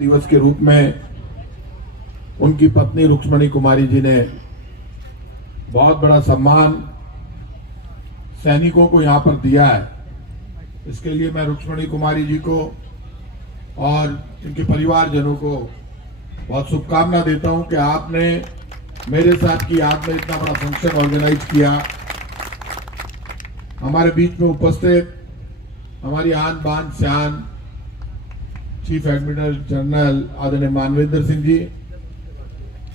दिवस के रूप में उनकी पत्नी रुक्ष्मणी कुमारी जी ने बहुत बड़ा सम्मान सैनिकों को यहां पर दिया है। इसके लिए मैं रुक्ष्मणी कुमारी जी को और इनके परिवारजनों को बहुत शुभकामना देता हूं कि आपने मेरे साथ की याद में इतना बड़ा फंक्शन ऑर्गेनाइज किया। हमारे बीच में उपस्थित हमारी आन बान शान चीफ एडमिरल जनरल आदरणीय मानवेंद्र सिंह जी,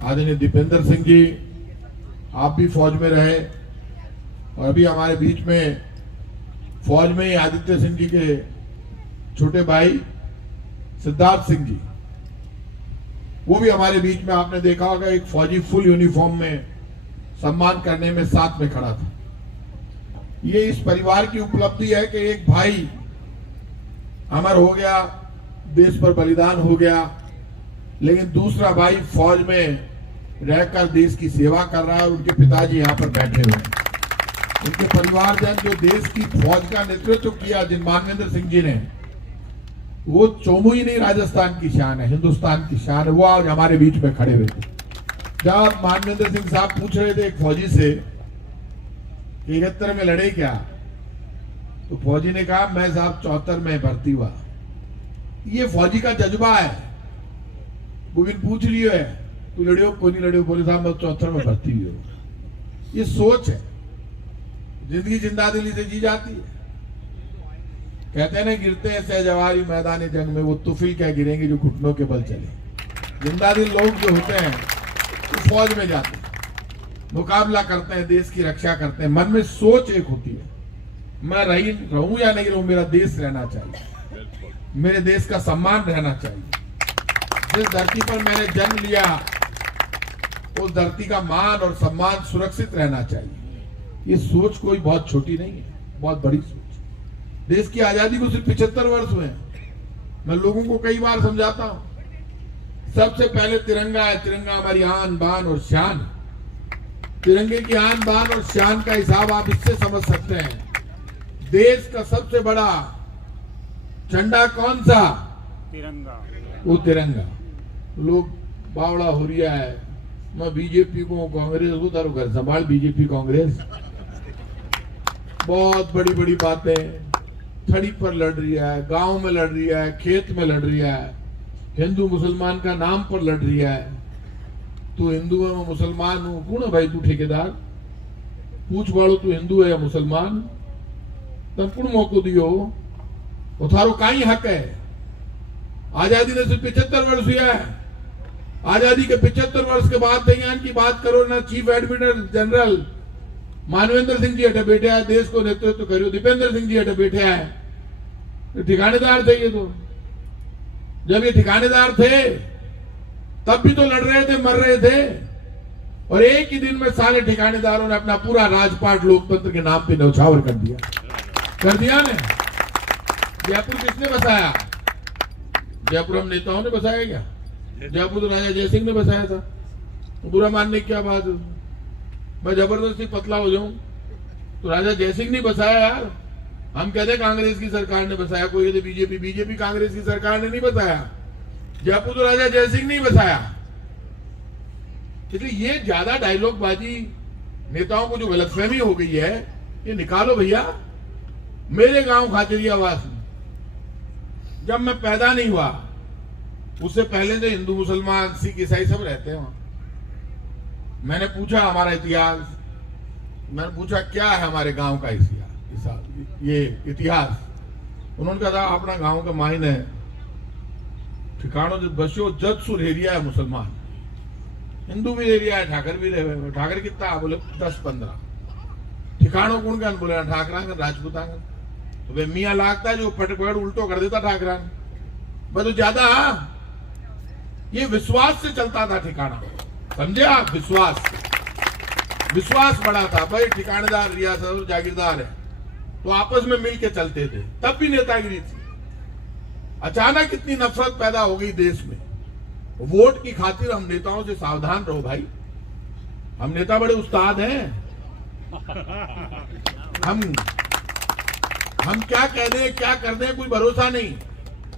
आदरणीय दीपेंद्र सिंह जी, आप भी फौज में रहे और अभी हमारे बीच में फौज में आदित्य सिंह जी के छोटे भाई सिद्धार्थ सिंह जी, वो भी हमारे बीच में आपने देखा होगा एक फौजी फुल यूनिफॉर्म में सम्मान करने में साथ में खड़ा था। ये इस परिवार की उपलब्धि है कि एक भाई अमर हो गया, देश पर बलिदान हो गया, लेकिन दूसरा भाई फौज में रहकर देश की सेवा कर रहा है। उनके पिताजी यहाँ पर बैठे हुए हैं, उनके परिवारजन जो देश की फौज का नेतृत्व किया जिन मानवेंद्र सिंह जी ने, वो चोमू ही नहीं राजस्थान की शान है, हिंदुस्तान की शान है। वो आज हमारे बीच में खड़े हुए थे। जब मानवेंद्र सिंह साहब पूछ रहे थे एक फौजी से 71 में लड़े क्या, तो फौजी ने कहा मैं साहब 74 में भर्ती हुआ। ये फौजी का जज्बा है। गोविंद पूछ लियो है तू लड़ियो कोई नहीं लड़ियो, बोले साहब मैं 74 में भर्ती हुई हूं। ये सोच है, जिंदगी जिंदा दिली से जी जाती है। कहते हैं ना गिरते हैं सहजवारी मैदानी जंग में, वो तुफिल क्या गिरेंगे जो घुटनों के बल चले। जिंदा दिल लोग जो होते हैं वो फौज में जाते हैं, मुकाबला करते हैं, देश की रक्षा करते हैं। मन में सोच एक होती है, मैं रहूं या नहीं रहूं, मेरा देश रहना चाहिए, मेरे देश का सम्मान रहना चाहिए। जिस धरती पर मैंने जन्म लिया उस धरती का मान और सम्मान सुरक्षित रहना चाहिए। ये सोच कोई बहुत छोटी नहीं है, बहुत बड़ी सोच। देश की आजादी को सिर्फ 75 वर्ष हुए हैं। मैं लोगों को कई बार समझाता हूं, सबसे पहले तिरंगा है। तिरंगा हमारी आन बान और शान। तिरंगे की आन बान और शान का हिसाब आप इससे समझ सकते हैं। देश का सबसे बड़ा झंडा कौन सा? तिरंगा। वो तिरंगा। लोग बावड़ा हो रहा है, मैं बीजेपी को कांग्रेस को तारो घर संभाल, बीजेपी कांग्रेस बहुत बड़ी बड़ी बातें थड़ी पर लड़ रही है, गांव में लड़ रही है, खेत में लड़ रही है, हिंदू मुसलमान का नाम पर लड़ रही है। तू हिंदू है मैं मुसलमान हूं, कौन है भाई तू ठेकेदार? पूछ बाड़ो तू हिंदू है या मुसलमान, तब कौन मौको दियो? वो थारो काई हक है। आजादी ने सिर्फ 75 वर्ष हुआ है। आजादी के 75 वर्ष के बाद यहाँ की बात करो ना, chief admiral general Manvendra Singh ji हटे बैठे हैं, देश को नेतृत्व करो। दीपेंद्र सिंह जी हटे बैठे हैं, ठिकानेदार थे ये तो। जब ये ठिकानेदार थे तब भी तो लड़ रहे थे, मर रहे थे, और एक ही दिन में सारे ठिकानेदारों ने अपना पूरा राजपाट लोकतंत्र के नाम पे न्यौछावर कर दिया ने। जयपुर किसने बसाया? जयपुर हम नेताओं ने बसाया क्या? जयपुर तो राजा जयसिंह ने बसाया था। तो बुरा मानने की क्या बात है? मैं जबरदस्ती पतला हो जाऊं तो राजा जयसिंह ने बसाया यार। हम कहते कांग्रेस की सरकार ने बसाया, कोई कहते बीजेपी कांग्रेस की सरकार ने नहीं बसाया। जयपुर तो राजा जयसिंह ने बसाया। इसलिए ये ज्यादा डायलॉग बाजी नेताओं को जो गलतफहमी हो गई है, ये निकालो भैया। मेरे गांव खाचरियावास में जब मैं पैदा नहीं हुआ उससे पहले तो हिंदू मुसलमान सिख ईसाई सब रहते हैं वहां। मैंने पूछा हमारा इतिहास, मैंने पूछा क्या है हमारे गांव का ये इतिहास। उन्होंने कहा था अपना गांव का माइन है ठिकानों जो बसो जद सुर एरिया है, मुसलमान हिंदू भी एरिया है, ठाकर भी रहे। ठाकर कितना? बोले 10-15 ठिकानों कौन का? बोले ठाकरांगन राजपूतांगन। तो वे मियाँ लागता है जो पटपट उल्टो कर देता ठाकरान, मैं तो ज्यादा। ये विश्वास से चलता था ठिकाना, समझे आप? विश्वास बड़ा था भाई। ठिकानेदार रियासत और जागीरदार है तो आपस में मिल के चलते थे, तब भी नेतागिरी थी। अचानक इतनी नफरत पैदा हो गई देश में। वोट की खातिर हम नेताओं से सावधान रहो भाई। हम नेता बड़े उस्ताद हैं। हम क्या कह दें क्या कर दें कोई भरोसा नहीं।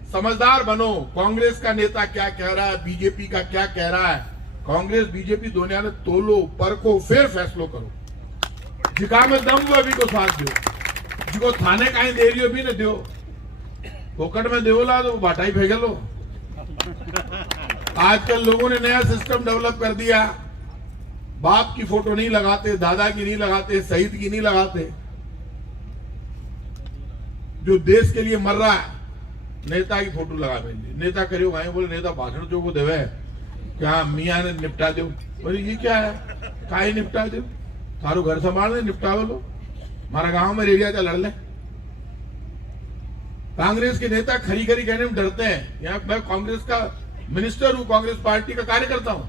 समझदार बनो। कांग्रेस का नेता क्या कह रहा है, बीजेपी का क्या कह रहा है, कांग्रेस बीजेपी दोनों ने तोलो परखो फिर फैसलो करो। जिका में दम वो अभी को साथ दो, जिको थाने कहीं दे रही हो भी न दो, पोकट में देवो ला तो बाटाई फेंक लो। आजकल लोगों ने नया सिस्टम डेवलप कर दिया, बाप की फोटो नहीं लगाते, दादा की नहीं लगाते, शहीद की नहीं लगाते। जो देश के लिए मर रहा है नेता की फोटो लगा देंगे। नेता करियो भाई, बोले नेता भाषण जो को देवे क्या मियाँ ने निपटा दो। बोले ये क्या है, काहे निपटा दो, थारो घर संभालने निपटावे लो, हमारा गांव में रेडिया का लड़ ले। कांग्रेस के नेता खरी खरी कहने में डरते हैं। यहाँ मैं कांग्रेस का मिनिस्टर हूं, कांग्रेस पार्टी का कार्यकर्ता हूं,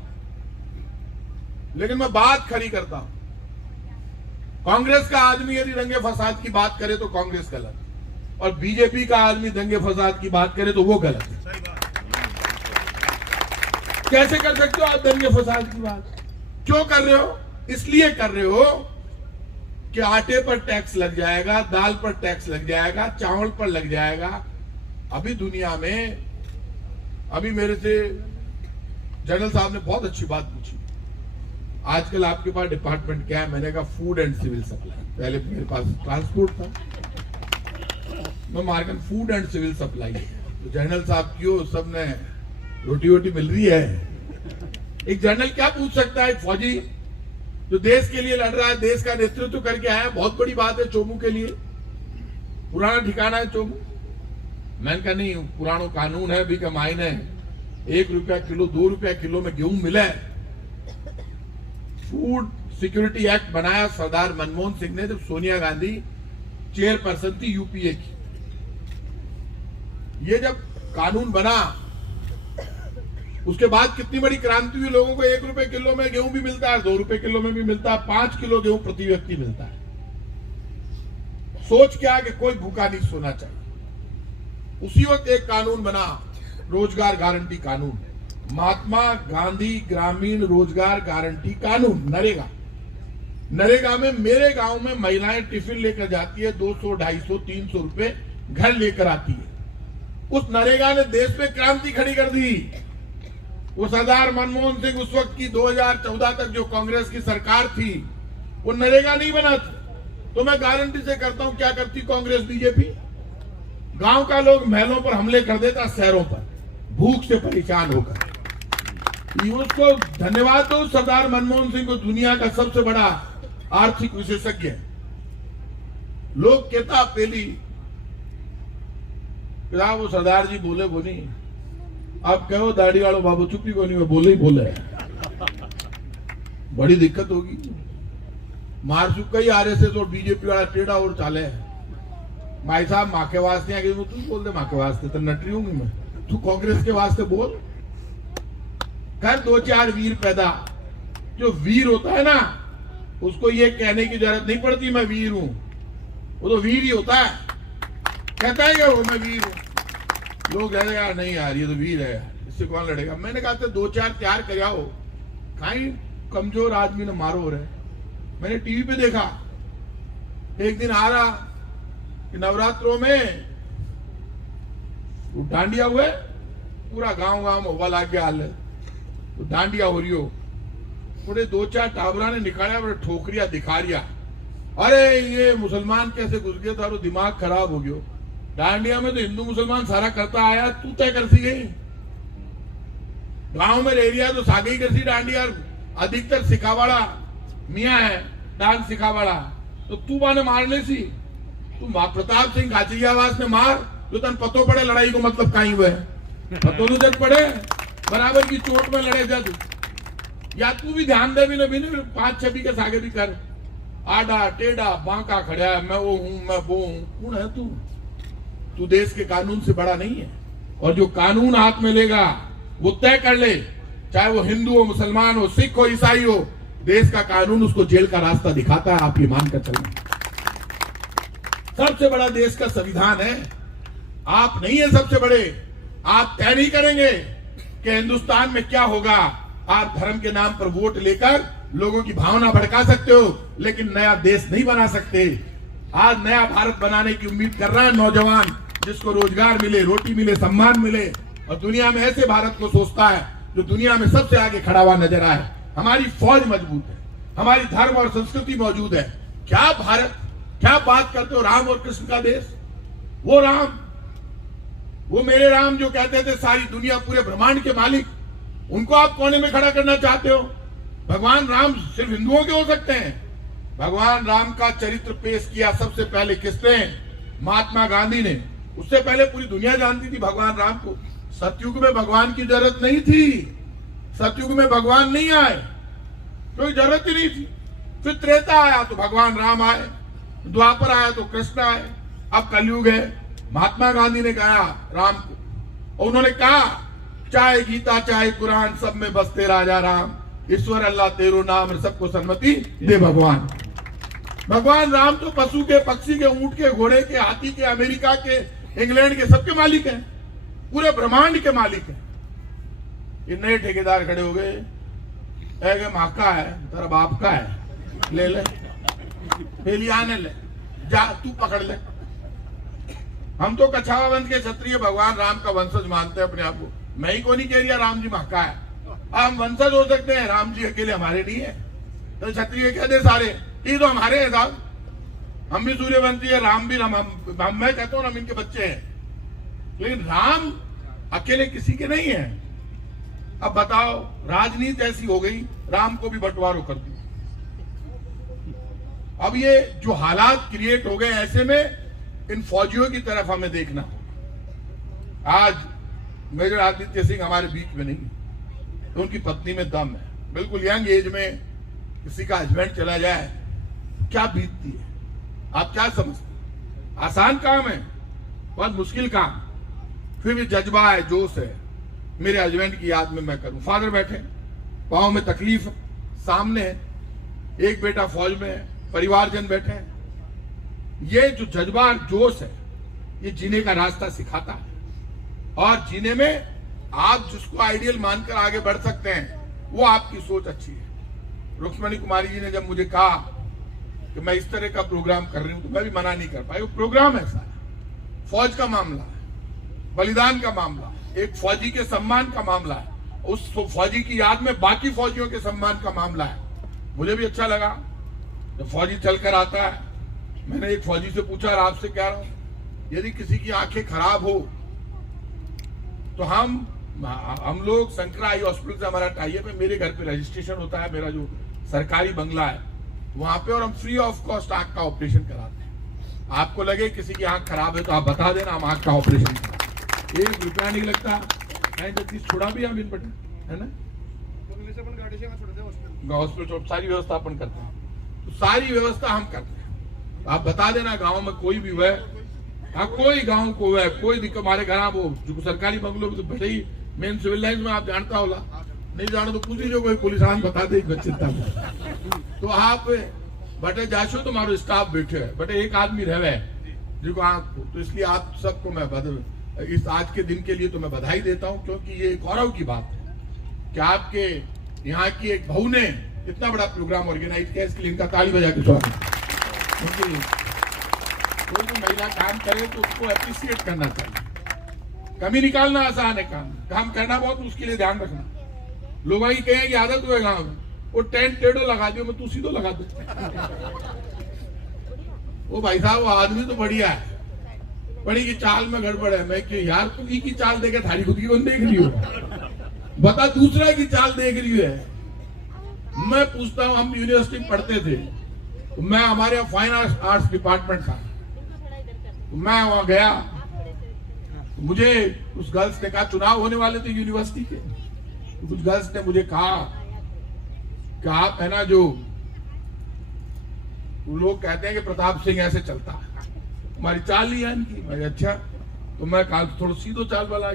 लेकिन मैं बात खरी करता हूं। कांग्रेस का आदमी यदि दंगे फसाद की बात करे तो कांग्रेस गलत, और बीजेपी का आदमी दंगे फसाद की बात करे तो वो गलत है। कैसे कर सकते हो आप दंगे फसाद की बात? क्यों कर रहे हो? इसलिए कर रहे हो कि आटे पर टैक्स लग जाएगा, दाल पर टैक्स लग जाएगा, चावल पर लग जाएगा। अभी दुनिया में, अभी मेरे से जनरल साहब ने बहुत अच्छी बात पूछी, आजकल आपके पास डिपार्टमेंट क्या है? मैंने कहा फूड एंड सिविल सप्लाई। पहले मेरे पास ट्रांसपोर्ट था, मैं market food and civil supply. तो जनरल साहब क्यों, सबने रोटी वोटी मिल रही है। एक जनरल क्या पूछ सकता है? एक फौजी जो देश के लिए लड़ रहा है, देश का नेतृत्व करके आया, बहुत बड़ी बात है चोमू के लिए, पुराना ठिकाना है चोमू। मैंने कहा नहीं, पुराना कानून है, अभी का मायने 1 रुपया किलो 2 रुपया किलो में गेहूं मिले। फूड सिक्योरिटी एक्ट बनाया सरदार मनमोहन सिंह ने, जब सोनिया गांधी चेयरपर्सन थी यूपीए की। ये जब कानून बना उसके बाद कितनी बड़ी क्रांति हुई। लोगों को 1 रुपए किलो में गेहूं भी मिलता है, 2 रुपए किलो में भी मिलता है, 5 किलो गेहूं प्रति व्यक्ति मिलता है। सोच क्या कि कोई भूखा नहीं सोना चाहिए। उसी वक्त एक कानून बना, रोजगार गारंटी कानून, महात्मा गांधी ग्रामीण रोजगार गारंटी कानून, नरेगा। नरेगा में मेरे गांव में महिलाएं टिफिन लेकर जाती है, 200 250 300 रुपए घर लेकर आती है। उस नरेगा ने देश में क्रांति खड़ी कर दी। वो सरदार मनमोहन सिंह उस वक्त की 2014 तक जो कांग्रेस की सरकार थी, वो नरेगा नहीं बना था। तो मैं गारंटी से करता हूं, क्या करती कांग्रेस बीजेपी? गांव का लोग महलों पर हमले कर देता, शहरों पर भूख से परेशान होकर। उसको धन्यवाद दो सरदार मनमोहन सिंह को, दुनिया का सबसे बड़ा आर्थिक विशेषज्ञ। लोग कहता पहली वो सरदार जी बोले वो नहीं, आप कहो दाढ़ी वालों बाबू चुप्पी को नहीं, बोले ही बोले, बड़ी दिक्कत होगी। मारसू कई आरएसएस और बीजेपी वाला टेढ़ा और चाले है। भाई साहब माँ के वास्ते आगे तू बोल दे, माँ के वास्ते तो नटरी हूंगी मैं, तू कांग्रेस के वास्ते बोल। कर 2-4 वीर पैदा। जो वीर होता है ना, उसको ये कहने की जरूरत नहीं पड़ती मैं वीर हूं, वो तो वीर ही होता है, कहता है वो मैं वीर हूं। लोग कहते यार नहीं यार ये तो वीर है, इससे कौन लड़ेगा। मैंने कहा 2-4 तैयार कर आओ, कहीं कमजोर आदमी ने मारो रहे। मैंने टीवी पे देखा, एक दिन आ रहा कि नवरात्रों में डांडिया हुए, पूरा गांव गांव में हुआ लाग गया हाल है, तो डांडिया हो रही हो, पूरे 2-4 टाबरा ने निकाला, बड़े ठोकरिया दिखा रिया, अरे ये मुसलमान कैसे घुस गया, तारो दिमाग खराब हो गयो। डांडिया में तो हिंदू मुसलमान सारा करता आया, तू तय कर सी गई। गांव में रह रिया तो सागई कर सी डांडिया, अधिकतर सिखावाड़ा मियाँ है, डांस सिखावाड़ा, तो तू माने मारने सी। तू प्रताप सिंह गाजियावास ने मार, तो तन पतो पड़े लड़ाई को मतलब कहीं हुए, पतो तो जब पड़े बराबर की चोट में लड़े जद। या तू भी ध्यान दे भी न 5-6 के सागे भी कर, आडा टेढ़ा बांका खड़ा है, मैं वो हूं मैं वो हूं। कौन है तू? तू देश के कानून से बड़ा नहीं है। और जो कानून हाथ में लेगा वो तय कर ले, चाहे वो हिंदू हो, मुसलमान हो, सिख हो, ईसाई हो, देश का कानून उसको जेल का रास्ता दिखाता है। आप ये मानकर चलें, सबसे बड़ा देश का संविधान है। आप नहीं है सबसे बड़े, आप तय नहीं करेंगे कि हिंदुस्तान में क्या होगा। आप धर्म के नाम पर वोट लेकर लोगों की भावना भड़का सकते हो, लेकिन नया देश नहीं बना सकते। आज नया भारत बनाने की उम्मीद कर रहा है नौजवान, जिसको रोजगार मिले, रोटी मिले, सम्मान मिले, और दुनिया में ऐसे भारत को सोचता है जो दुनिया में सबसे आगे खड़ा हुआ नजर आए। हमारी फौज मजबूत है, हमारी धर्म और संस्कृति मौजूद है। क्या भारत, क्या बात करते हो राम और कृष्ण का देश? वो राम, वो मेरे राम जो कहते थे सारी दुनिया, पूरे ब्रह्मांड के मालिक, उनको आप कोने में खड़ा करना चाहते हो? भगवान राम सिर्फ हिंदुओं के हो सकते हैं? भगवान राम का चरित्र पेश किया सबसे पहले किसने? महात्मा गांधी ने। उससे पहले पूरी दुनिया जानती थी भगवान राम को। सतयुग में भगवान की जरूरत नहीं थी, सतयुग में भगवान नहीं आए, कोई जरूरत ही नहीं थी। फिर त्रेता आया तो भगवान राम आए, द्वापर आया तो कृष्ण आए, अब कलयुग है। महात्मा गांधी ने कहा राम को, और उन्होंने कहा चाहे गीता चाहे कुरान सब में बसते राजा राम, ईश्वर अल्लाह तेरो नाम, सबको सन्मति दे भगवान। भगवान राम तो पशु के, पक्षी के, ऊंट के, घोड़े के, हाथी के, अमेरिका के, इंग्लैंड के, सबके मालिक हैं, पूरे ब्रह्मांड के मालिक हैं। ये नए ठेकेदार खड़े हो गए, माँ का है, तेरा बाप का है, ले ले, आने ले, जा तू पकड़ ले। हम तो कछावा वंश के क्षत्रिय भगवान राम का वंशज मानते हैं अपने आप को। मैं ही को नहीं कह रहा राम जी महका है, हम वंशज हो सकते हैं, राम जी अकेले हमारे नहीं है। तो क्षत्रिय कह दे सारे, ये तो हमारे हैं साहब, हम भी सूर्यवंशी है, राम भी मैं कहता हूँ हम इनके बच्चे हैं, लेकिन राम अकेले किसी के नहीं है। अब बताओ, राजनीति ऐसी हो गई, राम को भी बंटवारों कर दिया। अब ये जो हालात क्रिएट हो गए, ऐसे में इन फौजियों की तरफ हमें देखना होगा। आज मेजर आदित्य सिंह हमारे बीच में नहीं, तो उनकी पत्नी में दम है। बिल्कुल यंग एज में किसी का हस्बैंड चला जाए, क्या बीतती है, आप क्या समझते? आसान काम है, बहुत मुश्किल काम, फिर भी जज्बा है, जोश है। मेरे हस्बैंड की याद में मैं करूं। फादर बैठे, पांव में तकलीफ, सामने एक बेटा फौज में है, परिवारजन बैठे हैं। ये जो जज्बा, जोश है, ये जीने का रास्ता सिखाता है, और जीने में आप जिसको आइडियल मानकर आगे बढ़ सकते हैं, वो आपकी सोच अच्छी है। रुक्मणी कुमारी जी ने जब मुझे कहा कि मैं इस तरह का प्रोग्राम कर रही हूं, तो मैं भी मना नहीं कर पाई। वो प्रोग्राम ऐसा है, फौज का मामला है, बलिदान का मामला है, एक फौजी के सम्मान का मामला है, उस फौजी की याद में बाकी फौजियों के सम्मान का मामला है। मुझे भी अच्छा लगा जब फौजी चलकर आता है। मैंने एक फौजी से पूछा, और आपसे कह रहा हूं, यदि किसी की आंखें खराब हो तो हम लोग शंकरा आई हॉस्पिटल से हमारा टाइप है, मेरे घर पे रजिस्ट्रेशन होता है, मेरा जो सरकारी बंगला है वहां पे, और हम फ्री ऑफ कॉस्ट आंख का ऑपरेशन कराते हैं। आपको लगे किसी की आंख खराब है तो आप बता देना, हम आंख का ऑपरेशन कराते, 1 रुपया नहीं लगता। छोड़ा भी हम इन बटे, है ना, हॉस्पिटल सारी व्यवस्था अपन करते हैं, तो सारी व्यवस्था हम करते हैं। आप बता देना, गाँव में कोई भी हुआ, हाँ कोई गाँव को हुआ, कोई दिक्कत, हमारे घर वो जो सरकारी बंगलों में तो बैठे ही मेन सिविल लाइन में, आप जानता होला, नहीं जाना तो पूछ लीजिए, कोई पुलिस आन बता दे चिंता में। तो आप बटे जाशो तो हमारो स्टाफ बैठे है, बटे एक आदमी रहे जिनको आप, तो इसलिए आप सबको मैं इस आज के दिन के लिए तो मैं बधाई देता हूं, क्योंकि ये गौरव की बात है कि आपके यहाँ की एक बहू ने इतना बड़ा प्रोग्राम ऑर्गेनाइज किया। इसके लिए इनका ताली बजा के स्वागत। क्योंकि कोई भी महिला काम करे तो उसको अप्रिशिएट करना चाहिए। कमी निकालना आसान है, काम करना बहुत मुश्किल है, ध्यान रखना। लोग वही कहें कि आदत हुए गाँव में, वो टेंट टेढ़ो लगा दियो, मैं तू सीधो लगा दे। वो भाई साहब, वो आदमी तो बढ़िया है, बड़ी की चाल में गड़बड़ है। मैं क्यों यार, तू की चाल देखे थारी खुद की कौन देख रही हो, बता दूसरा की चाल देख रही है। मैं पूछता हूँ, हम यूनिवर्सिटी में पढ़ते थे, तो मैं हमारे फाइन आर्ट्स डिपार्टमेंट था, तो मैं वहां गया, तो मुझे उस गर्ल्स ने कहा, चुनाव होने वाले थे यूनिवर्सिटी के, तो कुछ गर्ल्स ने मुझे कहा कि आप है ना, जो लोग कहते हैं कि प्रताप सिंह ऐसे चलता है, हमारी चाल नहीं है इनकी। मैं अच्छा, तो मैं कहा थोड़ा सीधो चाल वाला।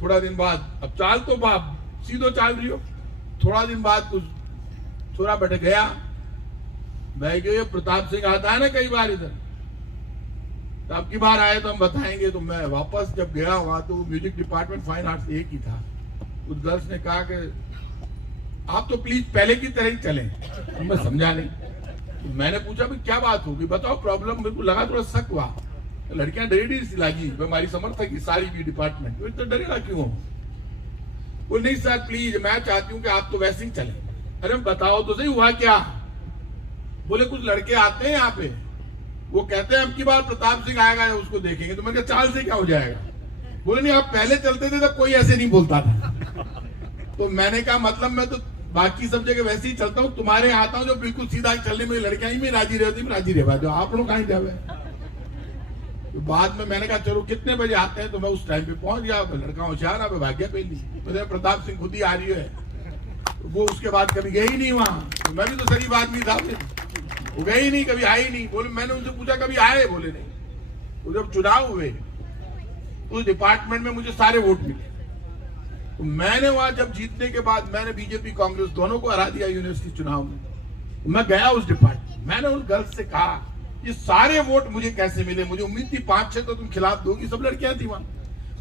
थोड़ा दिन बाद, अब चाल तो बाप सीधो चाल रही हो, थोड़ा दिन बाद कुछ थोड़ा बैठ गया, मैं गए प्रताप सिंह आता है ना कई बार इधर, तो अब की बार आए तो हम बताएंगे। तो मैं वापस जब गया वहां, तो म्यूजिक डिपार्टमेंट फाइन आर्ट्स एक ही था। उस गर्ल्स ने कहा कि आप तो प्लीज पहले की तरह ही चलें। मैं समझा नहीं, तो मैंने पूछा भी क्या बात होगी, बताओ प्रॉब्लम। मेरे को लगा थोड़ा शक हुआ लड़कियां डरी सी लागी, हमारी समर्थक की सारी भी डिपार्टमेंट, तो डरेगा क्यों? वो नहीं सर प्लीज, मैं चाहती हूँ कि आप तो वैसे ही चले। अरे बताओ तो सही हुआ क्या? बोले कुछ लड़के आते हैं यहाँ पे, वो कहते हैं अब की बार प्रताप सिंह आएगा उसको देखेंगे। तो मैंने कहा चाल से क्या हो जाएगा? बोले नहीं, आप पहले चलते थे तब कोई ऐसे नहीं बोलता था। तो मैंने कहा मतलब मैं तो बाकी सब जगह वैसे ही चलता हूँ, तुम्हारे यहाँ आता हूँ जो बिल्कुल सीधा चलने में लड़कियां ही में राजी रहती, राजी रह जो आप लोग कहीं जावे। तो बाद में मैंने कहा चलो कितने बजे आते हैं, तो मैं उस टाइम पे पहुंच गया। लड़का होशियार है, भाग्य पे ली, तो प्रताप सिंह खुद ही आ रही है। तो वो उसके बाद कभी गई नहीं वहां, तो मैं भी तो शरीफ आदमी था, वो गई नहीं, कभी आई नहीं। बोले मैंने उनसे पूछा कभी आए? बोले नहीं। तो जब चुनाव हुए उस डिपार्टमेंट में मुझे सारे वोट मिले, तो मैंने वहां जब जीतने के बाद मैंने बीजेपी कांग्रेस दोनों को हरा दिया यूनिवर्सिटी चुनाव में। मैं गया उस डिपार्टमेंट, मैंने उन गर्ल्स से कहा ये सारे वोट मुझे कैसे मिले? मुझे उम्मीद थी 5-6 तो तुम खिलाफ दोगी, सब लड़कियां थी वहां।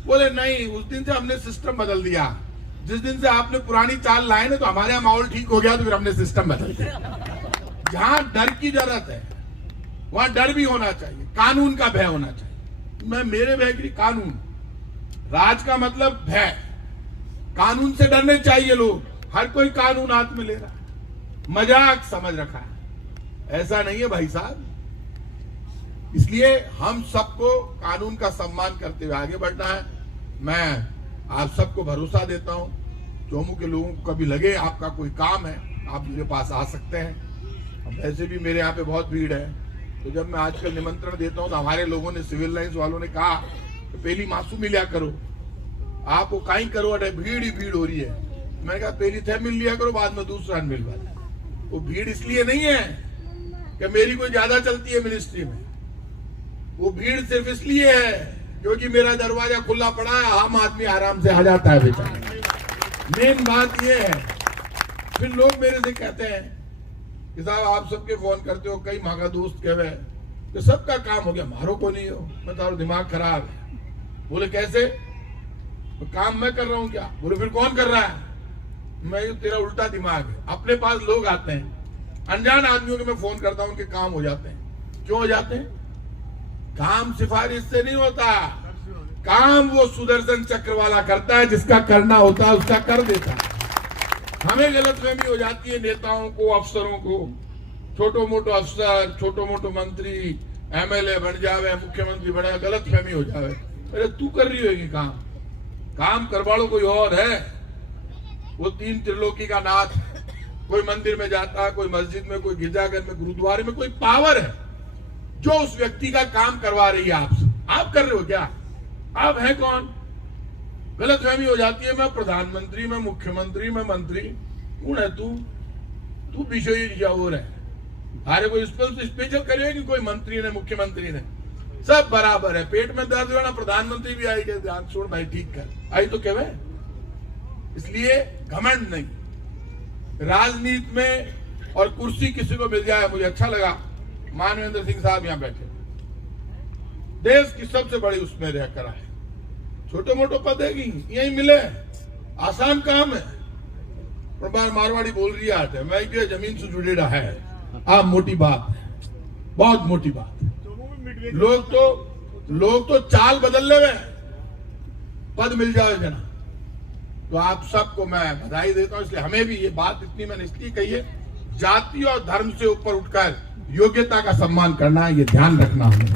बोले नहीं, उस दिन से हमने सिस्टम बदल दिया, जिस दिन से आपने पुरानी चाल लाए ना तो हमारे यहाँ माहौल ठीक हो गया, तो फिर हमने सिस्टम बदल दिया। जहां डर की जरूरत है वहां डर भी होना चाहिए, कानून का भय होना चाहिए। मैं मेरे भय की कानून, राज का मतलब भय, कानून से डरने चाहिए लोग। हर कोई कानून हाथ में ले रहा है, मजाक समझ रखा है, ऐसा नहीं है भाई साहब। इसलिए हम सबको कानून का सम्मान करते हुए आगे बढ़ना है। मैं आप सबको भरोसा देता हूं, चोमू के लोगों को कभी लगे आपका कोई काम है आप मेरे पास आ सकते हैं। वैसे भी मेरे यहाँ पे बहुत भीड़ है, तो जब मैं आजकल निमंत्रण देता हूं तो हमारे लोगों ने, सिविल लाइंस वालों ने कहा कि पहली मासू मिलिया करो, आप वो कहीं करो, अरे भीड़ ही भीड़ हो रही है। मैंने कहा पहली थे मिल लिया करो, बाद में दूसरा मिलवा। वो भीड़ इसलिए नहीं है कि मेरी कोई ज्यादा चलती है मिनिस्ट्री में, वो भीड़ सिर्फ इसलिए है क्योंकि मेरा दरवाजा खुला पड़ा है, आम आदमी आराम से आ जाता है बेचारा। मेन बात ये है। फिर लोग मेरे से कहते हैं कि साहब आप सबके फोन करते हो, कई मांगा दोस्त कहे कि सबका काम हो गया, मारो को नहीं हो। मैं तारो दिमाग खराब है। बोले कैसे? तो काम मैं कर रहा हूं क्या? बोले फिर कौन कर रहा है? मैं, तेरा उल्टा दिमाग है। अपने पास लोग आते हैं, अनजान आदमियों के मैं फोन करता हूं, उनके काम हो जाते हैं। क्यों हो जाते हैं? काम सिफारिश से नहीं होता, काम वो सुदर्शन चक्र वाला करता है, जिसका करना होता है उसका कर देता है। हमें गलतफहमी हो जाती है नेताओं को, अफसरों को, छोटो मोटो अफसर, छोटो मोटो मंत्री एमएलए बन जावे, मुख्यमंत्री बने, गलतफहमी हो जावे। अरे तू कर रही होगी काम करवाड़ो कोई और है। वो 3 त्रिलोकी का नाथ, कोई मंदिर में जाता है, कोई मस्जिद में, कोई गिरजाघर में, गुरुद्वारे में, कोई पावर है जो उस व्यक्ति का काम करवा रही है आपसे। आप कर रहे हो क्या? आप हैं कौन? गलतफहमी हो जाती है, मैं प्रधानमंत्री, मैं मुख्यमंत्री, मैं मंत्री। कौन है तू विषय जाओर है। अरे कोई स्पेशल करिए कि कोई मंत्री ने, मुख्यमंत्री ने, सब बराबर है। पेट में दर्द होना, प्रधानमंत्री भी आई गए, ध्यान छोड़ भाई ठीक कर आई तो कहवे। इसलिए घमंड नहीं राजनीति में। और कुर्सी किसी को मिल जाए, मुझे अच्छा लगा मानवेंद्र सिंह साहब यहाँ बैठे, देश की सबसे बड़ी उसमें रहकर आए। छोटे मोटे पद है यही मिले, आसान काम है। प्रभार मारवाड़ी बोल रही है, मैं भी जमीन से जुड़े रहा है। आप मोटी बात है, बहुत मोटी बात। लोग तो चाल बदल ले, पद मिल जाए जना। तो आप सबको मैं बधाई देता हूं। इसलिए हमें भी ये बात इतनी मैंने इसलिए कही है, जाति और धर्म से ऊपर उठकर योग्यता का सम्मान करना है, ये ध्यान रखना हमें।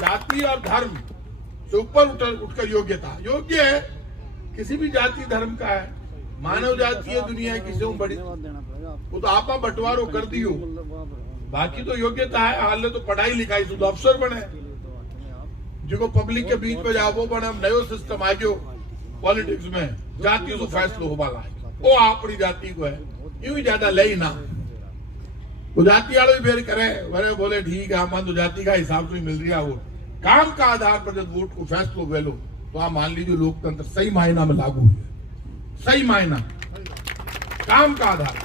जाति और धर्म से ऊपर उठकर योग्यता, योग्य है किसी भी जाति धर्म का है, मानव जाति है दुनिया की से बड़ी, वो तो आपा बंटवारो कर दियो। बाकी तो योग्यता है, हाल तो पढ़ाई लिखाई से तो अफसर बने, जो पब्लिक के बीच में जाओ वो बने। नयो सिस्टम आ गयो पॉलिटिक्स में, जाति से फैसलो हो वाला है, वो अपनी जाति को है, यूं ही ज्यादा ले ही ना। वो जाति वाले भी फिर करे, वरे बोले ठीक है, हम तो जाति का हिसाब से मिल रहा वो। काम का आधार पर जब वोट को फैसलो वे लो, तो आप मान लीजिए लोकतंत्र सही मायना में लागू है, सही मायना काम का आधार।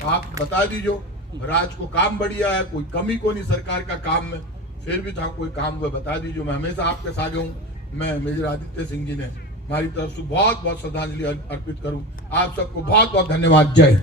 तो आप बता दीजिए राज को काम बढ़िया है, कोई कमी को नहीं सरकार का काम में, फिर भी था कोई काम वो बता दीजिए। मैं हमेशा आपके साथ हूँ। मैं मेजर आदित्य सिंह जी ने हमारी तरफ से बहुत बहुत श्रद्धांजलि अर्पित करूं। आप सबको बहुत बहुत धन्यवाद। जय